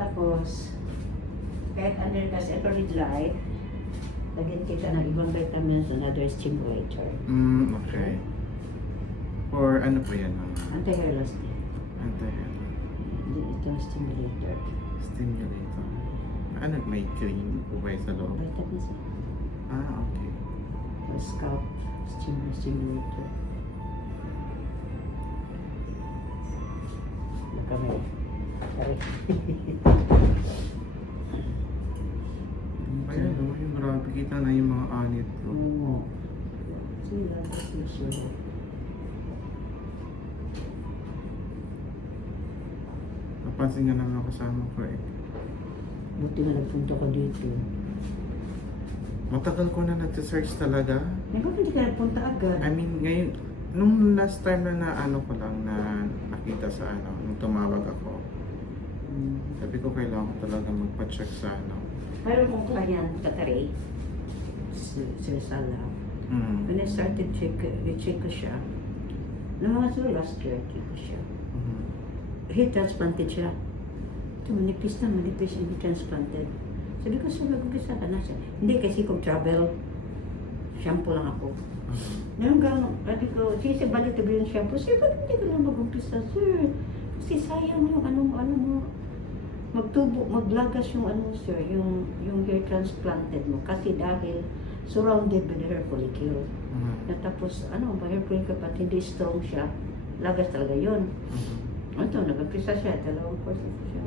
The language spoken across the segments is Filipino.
Tapos, kahit under kasi red light, lagyan kita ng ibang vitamins, another stimulator. Okay. For ano po yan, ma'am? Anti-hair loss din. Anti-hair. Ito ang stimulator. Stimulator. Ano, may cream po ba sa loob? Vitamins. Okay. For scalp stimulator. Kami. Sorry. Ayan o, yung grabe kita na yung mga anit ko. Oo. Sila ko siya. Napansin nga naman ako kasama ko eh. Buti nga nagpunta ka dito. Matagal ko na nag-search talaga. Bakit hindi ka nagpunta agad? I mean, ngayon, nung last time na ano ko lang na nakita sa ano, nung tumawag ako, sabi ko kailangan ko talaga magpa-check sa ano. Pero kung client, Katari, Sir Salah, when I started check ko siya, nung mga siguro last year, check ko siya. He transplanted siya. Ito, manipis, hindi transplanted. Sabi ko, sabi ko, bisa ka na siya. Hindi, kasi kung travel, shampoo lang ako. Ngayon gano'n, sabi ko, sige, balik tabi yung shampoo. Sir, ba't hindi ka lang mag-umpisa, sir? Kasi sayang yung ano mo, maglagas yung ano, sir, yung hair transplanted mo. Kasi dahil surrounded by the hair follicle. Tapos, hair follicle, pati hindi strong siya, lagas talaga yun. Ito, nag-umpisa siya, dalawang courses siya.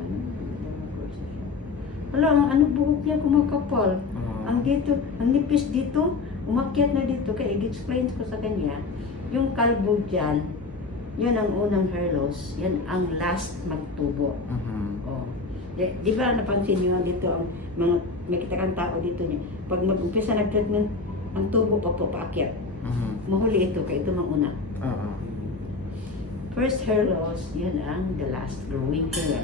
Wala, ang buhok niya kumakapal. Ang nipis dito, umakyat na dito. Kaya i-explain ko sa kanya, yung kalbo dyan, yan ang unang hair loss, yan ang last magtubo. Oh. Di ba napansin niyo dito, ang mga, may kita kang tao dito niya, pag mag-umpisa nag-treatment, ang tubo pa po paakyat. Mahuli ito, kaya ito mang una. First hair loss, yan ang the last growing hair.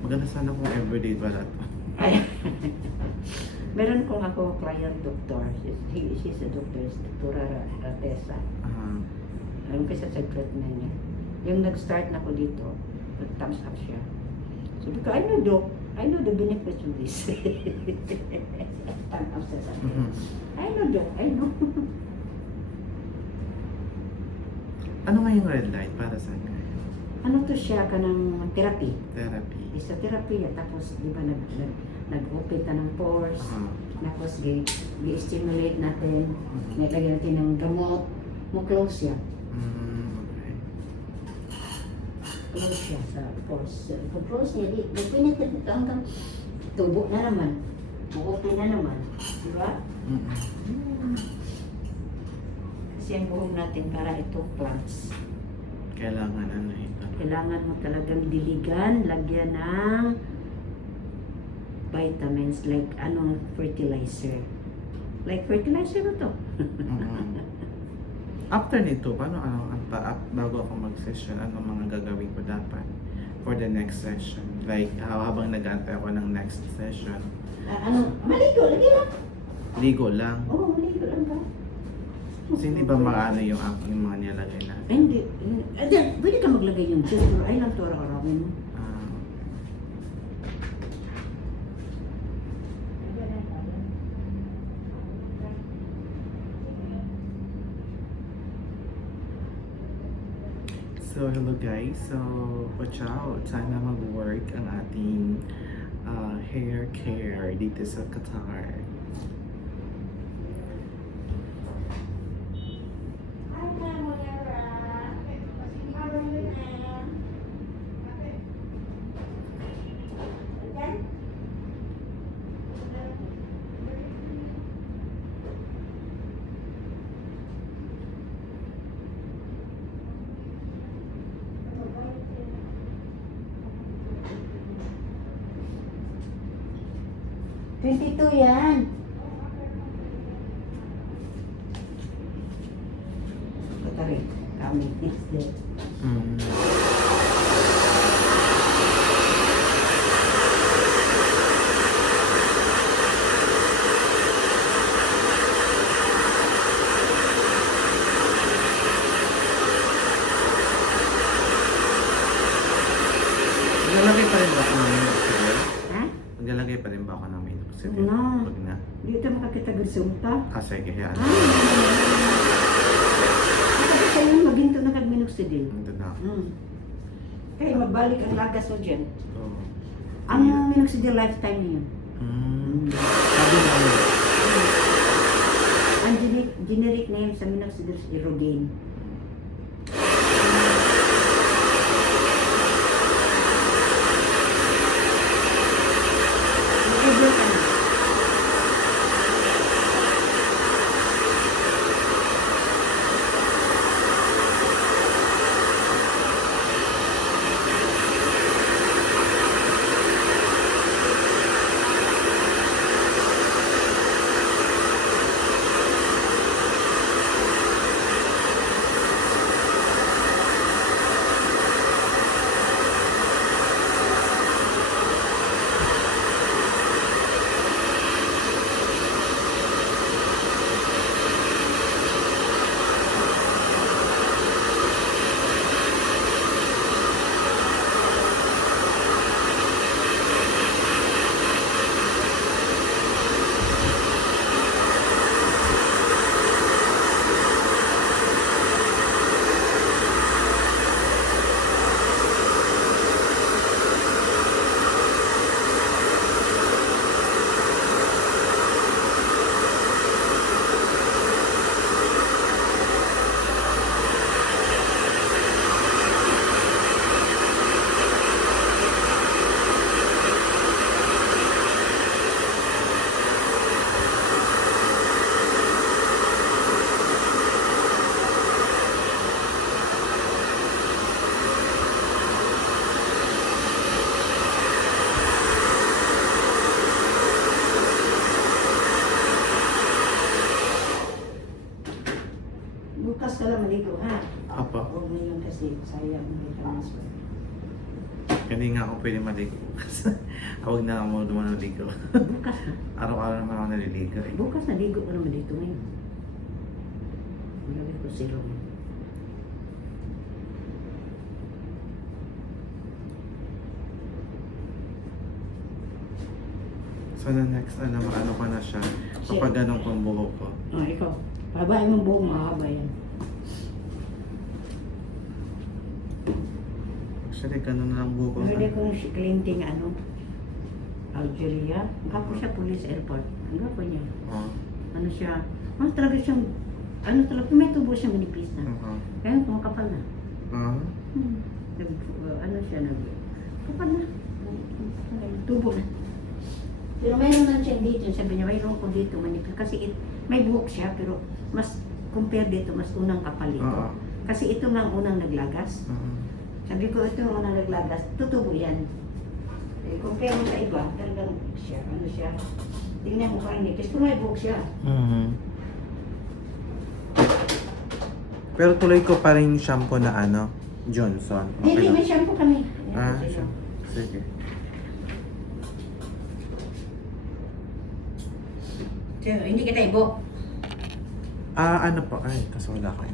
Maganda sana kung everyday pala to. Ay, meron kong ako client doctor. She's a doctor, Dr. Ratesa. Alam ko sa treatment niya. Yung nag-start na ko dito, nag-thumbs up siya. Sabi ko, I know doc, I know the benefits of this. Thumbs up siya sa akin. I know doc, I know. Ano nga yung red light para sa inyo? Ano to siya kanang therapy? Therapy. Isa therapy, tapos di ba nag-open ta ng pores, tapos gi-stimulate natin, nilagyan natin ng gamot, mo close siya. Okay. Close siya sa pores. Pag close niya, nagpinitin ito hanggang tubo na naman, ma-open na naman, di ba? Kasi ang buhok natin para itong plants. Kailangan ano ito? Kailangan mo talagang diligan, lagyan ng vitamins like anong fertilizer. Like fertilizer na to. After nito, paano bago ako mag-session, ano mga gagawin ko dapat for the next session? Like, habang nag-aantay ako ng next session. Maligo, lagi lang. Ligo lang. Oo, maligo lang ba? Kasi hindi ba maano yung mga nilagay na? Hindi. Pwede ka maglagay yung juice, pero ay lang to araw-arawin mo. So, hello guys. So, watch out. Sana mag-work ang ating hair care dito sa Qatar. $22 yan. Katari, kami next day. Sige. Na. Wag na. Di ito makakita resulta. Sige, yan. Sabi sa'yo, maginto na kag minoxidil. Ito na. Kaya mabalik ang lagas mo dyan. Oo. Ang minoxidil lifetime niyo. Sabi mo ano? Ang generic name sa minoxidil is Irogaine. Mag-able ka na. Bukas ka lang maligo, ha? Apa. Huwag ngayon kasi sayang may kamas pa. Hindi nga ako pwede maligo. Huwag na ako naman naligo. Bukas na. Araw-araw naman ako naliligo eh. Bukas naligo ka naman dito ngayon. Lagay ko serum. So na next ano pa na siya kapag ganun kong buhok ko. Ikaw. Pabayin mo buhok, mahaba yan. Actually, ganun na lang buhok ko. Nahuli ko si Clinting, Algeria. Ang kapo siya, police airport. Ang kapo niya. Oo. Ano siya, talaga siyang, talaga, may tubo siya manipis na. Oo. Kaya kumakapal na. Oo. Kapal na. Tubo na. Pero mayroon lang siya dito, sabi niya, mayroon ko dito manipis. Kasi may buhok siya, pero mas, compare dito, mas unang kapal ito. Oo. Kasi ito nga ang unang naglagas. Oo. Sabi ko, ito ang unang naglagas, tutubo yan. Eh, compare mo sa iba, talagang siya, siya. Tingnan mo parang nipis, pero may buhok siya. Pero tuloy ko pa rin shampoo na Johnson. Hindi, lang. may shampoo kami. Siya. Sige. So, hindi kita ibo. Ano po? Ay, kaso wala ko yun.